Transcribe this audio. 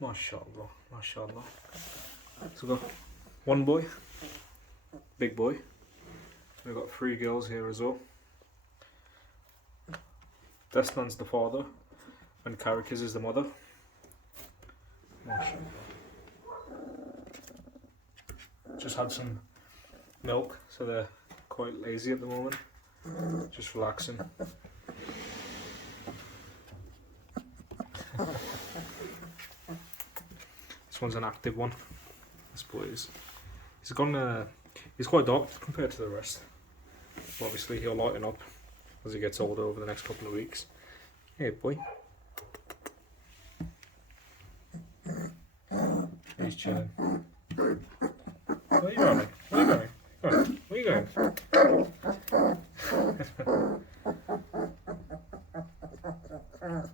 Mashallah, mashallah. So we've got one boy, big boy. We've got 3 girls here as well. Destan's the father, and Karakiz is the mother. Mashallah. Just had some milk, so they're quite lazy at the moment. Just relaxing. This one's an active one. This boy is. He's quite dark compared to the rest. But obviously he'll lighten up as he gets older over the next couple of weeks. Hey boy. He's chilling. Where are you going? Where are you going? Where are you going?